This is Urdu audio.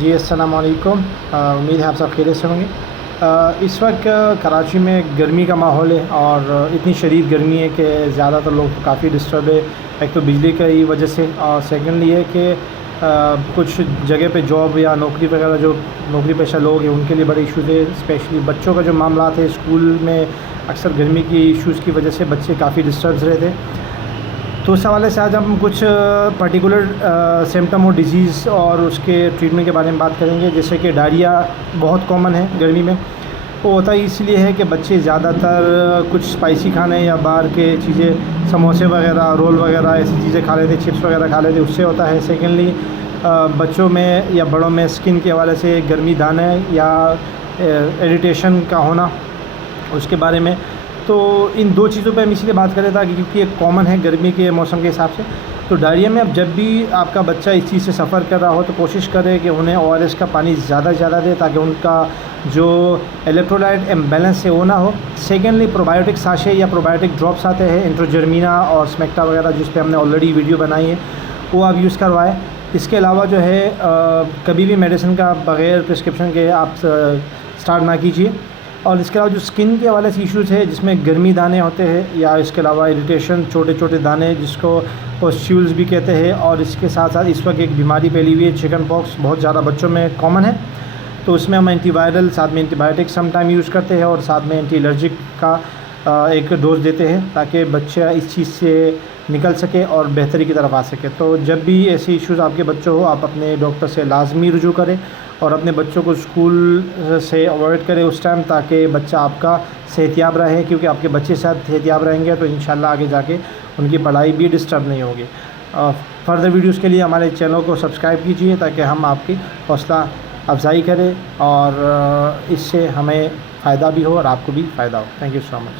جی السلام علیکم، امید ہے آپ سب خیریت سے ہوں گے۔ اس وقت کراچی میں گرمی کا ماحول ہے اور اتنی شدید گرمی ہے کہ زیادہ تر لوگ کافی ڈسٹرب ہے، ایک تو بجلی کی وجہ سے، اور سیکنڈلی یہ کہ کچھ جگہ پہ جاب یا نوکری وغیرہ جو نوکری پیشہ لوگ ہیں ان کے لیے بڑے ایشوز ہے، اسپیشلی بچوں کا جو معاملات ہے اسکول میں اکثر گرمی کی ایشوز کی وجہ سے بچے کافی ڈسٹربز رہتے۔ تو اس حوالے سے آج ہم کچھ پرٹیکولر سمٹم اور ڈیزیز اور اس کے ٹریٹمنٹ کے بارے میں بات کریں گے، جیسے کہ ڈائریا بہت کامن ہے گرمی میں۔ وہ ہوتا ہی اس لیے ہے کہ بچے زیادہ تر کچھ اسپائسی کھانے یا باہر کے چیزیں سموسے وغیرہ، رول وغیرہ ایسی چیزیں کھا لیتے، چپس وغیرہ کھا لیتے، اس سے ہوتا ہے۔ سیکنڈلی بچوں میں یا بڑوں میں اسکن کے حوالے سے گرمی دانے یا ایریٹیشن کا ہونا، اس کے بارے میں۔ تو ان دو چیزوں پہ ہم اس لیے بات کریں تاکہ کیونکہ ایک کامن ہے گرمی کے موسم کے حساب سے۔ تو ڈائریا میں اب جب بھی آپ کا بچہ اس چیز سے سفر کر رہا ہو تو کوشش کرے کہ انہیں ORS کا پانی زیادہ سے زیادہ دے تاکہ ان کا جو الیکٹرولائٹ امبیلنس ہے وہ نہ ہو۔ سیکنڈلی پروبایوٹک ساشے یا پروبایوٹک ڈراپس آتے ہیں، انٹروجرمینا اور سمیکٹا وغیرہ، جس پہ ہم نے آلریڈی ویڈیو بنائی ہے، وہ آپ یوز کروائیں۔ اس کے علاوہ جو ہے کبھی بھی میڈیسن کا بغیر پرسکرپشن کے آپ سٹارٹ نہ کیجیے۔ اور اس کے علاوہ جو اسکن کے حوالے سے ایشوز ہے جس میں گرمی دانے ہوتے ہیں یا اس کے علاوہ اریٹیشن، چھوٹے چھوٹے دانے جس کو پسٹیولز بھی کہتے ہیں، اور اس کے ساتھ ساتھ اس وقت ایک بیماری پھیلی ہوئی ہے چکن پاکس، بہت زیادہ بچوں میں کامن ہے۔ تو اس میں ہم اینٹی وائرل ساتھ میں antibiotic some time use کرتے ہیں اور ساتھ میں اینٹی الرجک کا ایک ڈوز دیتے ہیں تاکہ بچہ اس چیز سے نکل سکے اور بہتری کی طرف آ سکے۔ تو جب بھی ایسی ایشوز آپ کے بچوں ہو، آپ اپنے ڈاکٹر سے لازمی رجوع کریں اور اپنے بچوں کو اسکول سے اوائڈ کریں اس ٹائم، تاکہ بچہ آپ کا صحت یاب رہے، کیونکہ آپ کے بچے صحت یاب رہیں گے تو انشاءاللہ آگے جا کے ان کی پڑھائی بھی ڈسٹرب نہیں ہوگی۔ فردر ویڈیوز کے لیے ہمارے چینل کو سبسکرائب کیجیے تاکہ ہم آپ کی حوصلہ افزائی کریں اور اس سے ہمیں فائدہ بھی ہو اور آپ کو بھی فائدہ ہو۔ Thank you so much.